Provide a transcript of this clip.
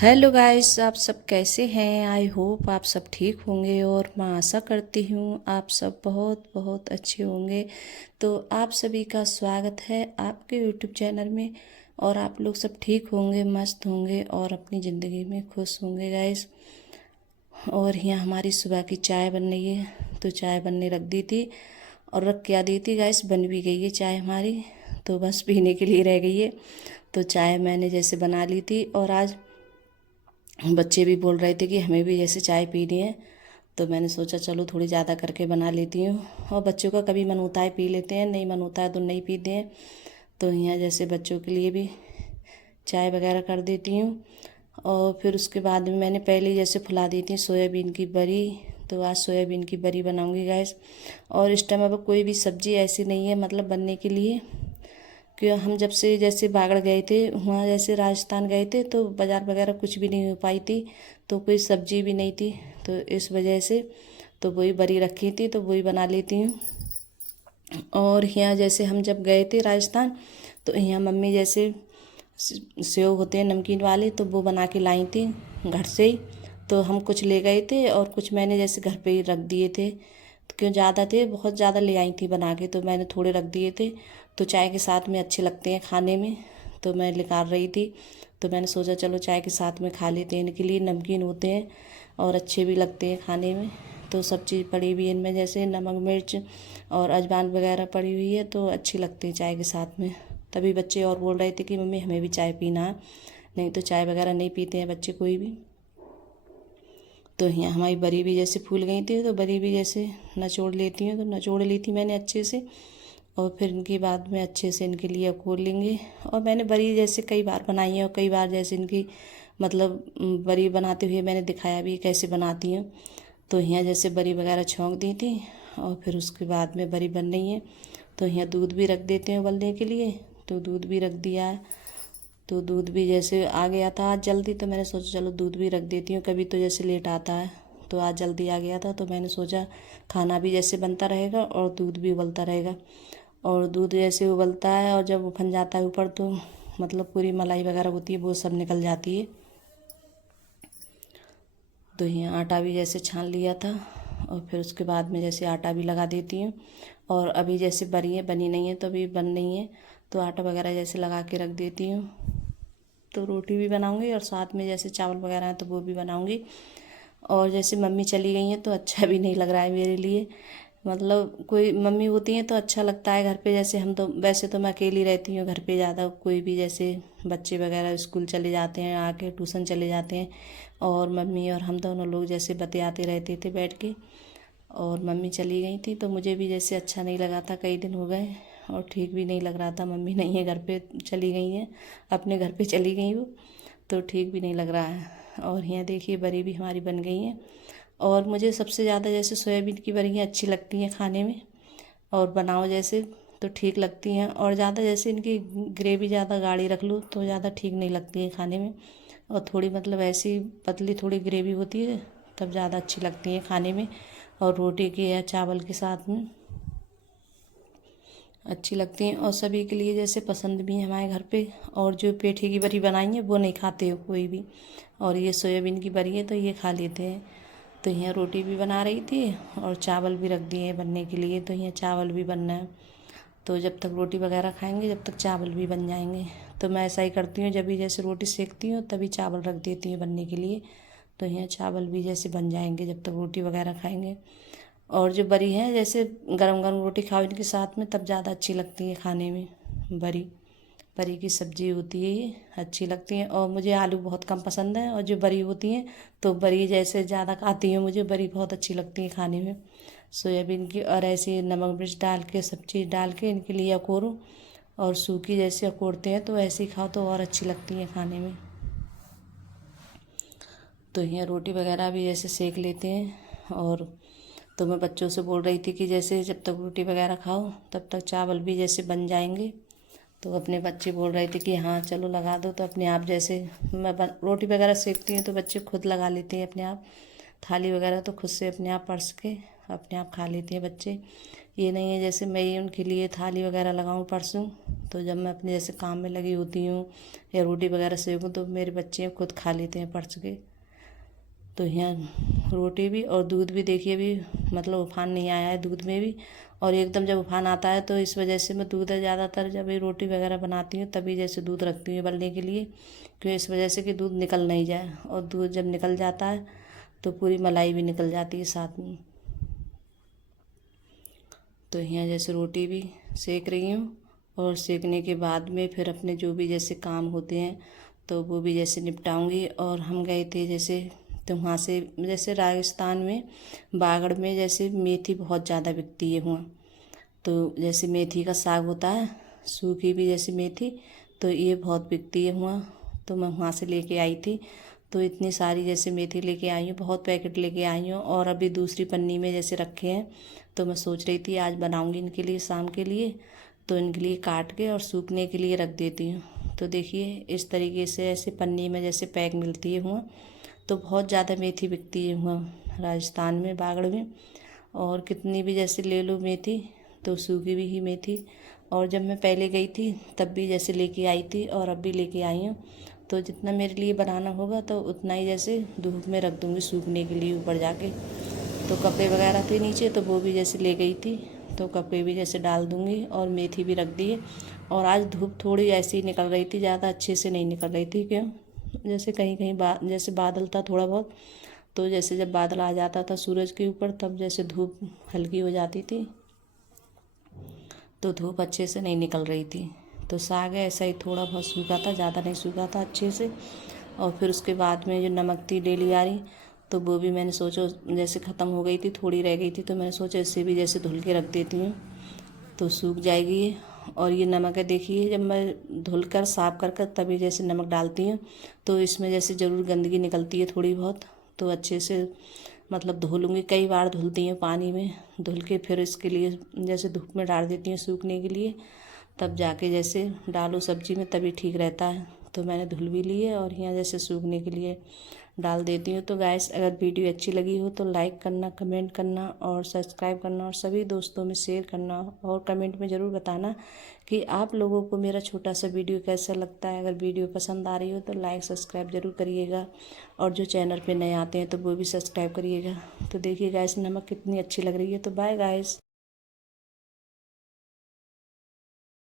Hello guys, आप सब कैसे हैं। आई होप आप सब ठीक होंगे और मैं आशा करती हूँ आप सब बहुत बहुत अच्छे होंगे। तो आप सभी का स्वागत है आपके यूट्यूब चैनल में। और आप लोग सब ठीक होंगे, मस्त होंगे और अपनी ज़िंदगी में खुश होंगे गाइस। और यहाँ हमारी सुबह की चाय बन रही है, तो चाय बनने रख दी थी और रख क्या दी थी गाइस, बन भी गई है चाय हमारी। तो बस पीने के लिए रह गई है। तो चाय मैंने जैसे बना ली थी और आज बच्चे भी बोल रहे थे कि हमें भी जैसे चाय पीनी है। तो मैंने सोचा चलो थोड़ी ज़्यादा करके बना लेती हूँ। और बच्चों का कभी मन होता है पी लेते हैं, नहीं मन होता है तो नहीं पीते हैं। तो यहाँ जैसे बच्चों के लिए भी चाय वगैरह कर देती हूँ। और फिर उसके बाद में मैंने पहले जैसे फुला दी थी सोयाबीन की बड़ी। तो आज सोयाबीन की बड़ी बनाऊँगी गैस। और इस टाइम अब कोई भी सब्ज़ी ऐसी नहीं है मतलब बनने के लिए, कि हम जब से जैसे बागड़ गए थे, वहाँ जैसे राजस्थान गए थे तो बाज़ार वगैरह कुछ भी नहीं हो पाई थी। तो कोई सब्जी भी नहीं थी, तो इस वजह से तो वही बरी रखी थी तो वही बना लेती हूँ। और यहाँ जैसे हम जब गए थे राजस्थान, तो यहाँ मम्मी जैसे सेव होते हैं नमकीन वाले, तो वो बना के लाई थी घर से ही। तो हम कुछ ले गए थे और कुछ मैंने जैसे घर पे ही रख दिए थे। तो क्यों ज़्यादा थे, बहुत ज़्यादा ले आई थी बना के, तो मैंने थोड़े रख दिए थे। तो चाय के साथ में अच्छे लगते हैं खाने में। तो मैं निकाल रही थी, तो मैंने सोचा चलो चाय के साथ में खा लेते हैं, इनके लिए नमकीन होते हैं और अच्छे भी लगते हैं खाने में। तो सब चीज़ पड़ी हुई है इनमें, जैसे नमक मिर्च और अजवाइन वगैरह पड़ी हुई है, तो अच्छी लगती है चाय के साथ में। तभी बच्चे और बोल रहे थे कि मम्मी हमें भी चाय पीना है, नहीं तो चाय वगैरह नहीं पीते हैं बच्चे कोई भी। तो यहाँ हमारी बरी भी जैसे फूल गई थी, तो बरी भी जैसे नचोड़ लेती हूँ, तो नचोड़ ली थी मैंने अच्छे से। और फिर इनके बाद में अच्छे से इनके लिए खोल लेंगे। और मैंने बरी जैसे कई बार बनाई है और कई बार जैसे इनकी मतलब बरी बनाते हुए मैंने दिखाया भी कैसे बनाती हूँ। तो यहाँ जैसे बरी वगैरह छौंक दी थी और फिर उसके बाद में बरी बन रही है। तो यहाँ दूध भी रख देते हैं उबलने के लिए, तो दूध भी रख दिया है। तो दूध भी जैसे आ गया था आज जल्दी, तो मैंने सोचा चलो दूध भी रख देती हूँ, कभी तो जैसे लेट आता है। तो आज जल्दी आ गया था, तो मैंने सोचा खाना भी जैसे बनता रहेगा और दूध भी उबलता रहेगा। और दूध जैसे उबलता है और जब उफन जाता है ऊपर, तो मतलब पूरी मलाई वगैरह होती है वो सब निकल जाती है। तो यहाँ आटा भी जैसे छान लिया था और फिर उसके बाद में जैसे आटा भी लगा देती हूँ। और अभी जैसे बनी है, बनी नहीं है तो अभी बन नहीं है, तो आटा वगैरह जैसे लगा के रख देती हूँ। तो रोटी भी बनाऊँगी और साथ में जैसे चावल वगैरह हैं तो वो भी बनाऊँगी। और जैसे मम्मी चली गई हैं तो अच्छा भी नहीं लग रहा है मेरे लिए। मतलब कोई मम्मी होती हैं तो अच्छा लगता है घर पे। जैसे हम तो वैसे तो मैं अकेली रहती हूँ घर पे, ज़्यादा कोई भी जैसे बच्चे वगैरह स्कूल चले जाते हैं, आके ट्यूशन चले जाते हैं, और मम्मी और हम दोनों लोग जैसे बतियाते रहते थे बैठ के। और मम्मी चली गई थी तो मुझे भी जैसे अच्छा नहीं लगा था, कई दिन हो गए और ठीक भी नहीं लग रहा था। मम्मी नहीं है घर पे, चली गई हैं अपने घर पे, चली गई वो, तो ठीक भी नहीं लग रहा है। और यहाँ देखिए बड़ी भी हमारी बन गई हैं। और मुझे सबसे ज़्यादा जैसे सोयाबीन की बड़ियाँ अच्छी लगती हैं खाने में, और बनाओ जैसे तो ठीक लगती हैं। और ज़्यादा जैसे इनकी ग्रेवी ज़्यादा गाढ़ी रख लो तो ज़्यादा ठीक नहीं लगती है खाने में। और थोड़ी मतलब ऐसी पतली थोड़ी ग्रेवी होती है तब ज़्यादा अच्छी लगती है खाने में, और रोटी के या चावल के साथ में अच्छी लगती हैं। और सभी के लिए जैसे पसंद भी है हमारे घर पे। और जो पेठे की बरी बनाई है वो नहीं खाते हो कोई भी, और ये सोयाबीन की बरी है तो ये खा लेते हैं। तो यहाँ रोटी भी बना रही थी और चावल भी रख दिए हैं बनने के लिए, तो यहाँ चावल भी बनना है। तो जब तक रोटी वगैरह खाएंगे जब तक चावल भी बन जाएंगे। तो मैं ऐसा ही करती हूँ, जब भी जैसे रोटी सेकती हूँ तभी चावल रख देती हूँ बनने के लिए। तो यहाँ चावल भी जैसे बन जाएंगे जब तक रोटी वगैरह खाएंगे। और जो बरी है जैसे गरम गरम रोटी खाओ इनके साथ में तब ज़्यादा अच्छी लगती है खाने में। बरी बरी की सब्ज़ी होती है ये, अच्छी लगती है। और मुझे आलू बहुत कम पसंद है, और जो बरी होती हैं तो बरी जैसे ज़्यादा खाती हूँ, मुझे बरी बहुत अच्छी लगती है खाने में सोयाबीन की। और ऐसे नमक मिर्च डाल के सब चीज़ डाल के इनके लिए अकोरो, और सूखी जैसे अकोड़ते हैं तो ऐसे ही खाओ तो और अच्छी लगती है खाने में। तो यहाँ रोटी वगैरह भी जैसे सेक लेते हैं। और तो मैं बच्चों से बोल रही थी कि जैसे जब तक रोटी वगैरह खाओ तब तक चावल भी जैसे बन जाएंगे। तो अपने बच्चे बोल रहे थे कि हाँ चलो लगा दो, तो अपने आप जैसे मैं रोटी वगैरह सेकती हूँ तो बच्चे खुद लगा लेते हैं अपने आप। थाली वगैरह तो खुद से अपने आप परस के अपने आप खा लेते हैं बच्चे। ये नहीं है जैसे मैं ही उनके लिए थाली वगैरह लगाऊं परसूं, तो जब मैं अपने जैसे काम में लगी होती हूँ या रोटी वगैरह सेकूं तो मेरे बच्चे खुद खा लेते हैं परस के। तो यहाँ रोटी भी और दूध भी देखिए भी मतलब उफान नहीं आया है दूध में भी। और एकदम जब उफान आता है तो इस वजह से मैं दूध ज़्यादातर जब ये रोटी वगैरह बनाती हूँ तभी जैसे दूध रखती हूँ उबलने के लिए, क्योंकि इस वजह से कि दूध निकल नहीं जाए। और दूध जब निकल जाता है तो पूरी मलाई भी निकल जाती है साथ में। तो यहाँ जैसे रोटी भी सेक रही हूँ और सेकने के बाद में फिर अपने जो भी जैसे काम होते हैं तो वो भी जैसे निपटाऊंगी। और हम गए थे जैसे तो वहाँ से जैसे राजस्थान में बागड़ में जैसे मेथी बहुत ज़्यादा बिकती है वहाँ। तो जैसे मेथी का साग होता है सूखी भी जैसे मेथी, तो ये बहुत बिकती है वहाँ। तो मैं वहाँ से लेके आई थी, तो इतनी सारी जैसे मेथी लेके आई हूँ, बहुत पैकेट लेके आई हूँ और अभी दूसरी पन्नी में जैसे रखे हैं। तो मैं सोच रही थी आज बनाऊंगी इनके लिए शाम के लिए, तो इनके लिए काट के और सूखने के लिए रख देती हूँ। तो देखिए इस तरीके से ऐसे पन्नी में जैसे पैक मिलती है वहाँ। तो बहुत ज़्यादा मेथी बिकती है वहाँ राजस्थान में बागड़ में। और कितनी भी जैसे ले लो मेथी तो सूखी भी ही मेथी। और जब मैं पहले गई थी तब भी जैसे लेके आई थी और अब भी लेके आई हूँ। तो जितना मेरे लिए बनाना होगा तो उतना ही जैसे धूप में रख दूँगी सूखने के लिए ऊपर जाके। तो कपड़े वगैरह थे नीचे तो वो भी जैसे ले गई थी, तो कपड़े भी जैसे डाल दूँगी और मेथी भी रख दी है। और आज धूप थोड़ी ऐसी ही निकल रही थी, ज़्यादा अच्छे से नहीं निकल रही थी। क्यों जैसे कहीं कहीं जैसे बादल था थोड़ा बहुत, तो जैसे जब बादल आ जाता था सूरज के ऊपर तब जैसे धूप हल्की हो जाती थी, तो धूप अच्छे से नहीं निकल रही थी। तो साग है ऐसा ही थोड़ा बहुत सूखा था, ज़्यादा नहीं सूखा था अच्छे से। और फिर उसके बाद में जो नमक थी डेली आ रही, तो वो भी मैंने सोचा जैसे ख़त्म हो गई थी, थोड़ी रह गई थी, तो मैंने सोचा इससे भी जैसे धुल के रख देती हूँ तो सूख जाएगी ये। और ये नमक है देखिए, जब मैं धुल कर साफ कर कर तभी जैसे नमक डालती हूँ तो इसमें जैसे ज़रूर गंदगी निकलती है थोड़ी बहुत। तो अच्छे से मतलब धो लूँगी, कई बार धुलती हूँ पानी में, धुल के फिर इसके लिए जैसे धूप में डाल देती हूँ सूखने के लिए, तब जाके जैसे डालो सब्जी में तभी ठीक रहता है। तो मैंने धुल भी लिए और यहाँ जैसे सूखने के लिए डाल देती हूँ। तो गाइस अगर वीडियो अच्छी लगी हो तो लाइक करना, कमेंट करना और सब्सक्राइब करना और सभी दोस्तों में शेयर करना। और कमेंट में ज़रूर बताना कि आप लोगों को मेरा छोटा सा वीडियो कैसा लगता है। अगर वीडियो पसंद आ रही हो तो लाइक सब्सक्राइब ज़रूर करिएगा, और जो चैनल पे नए आते हैं तो वो भी सब्सक्राइब करिएगा। तो देखिए गाइस नमक कितनी अच्छी लग रही है। तो बाय गाइस।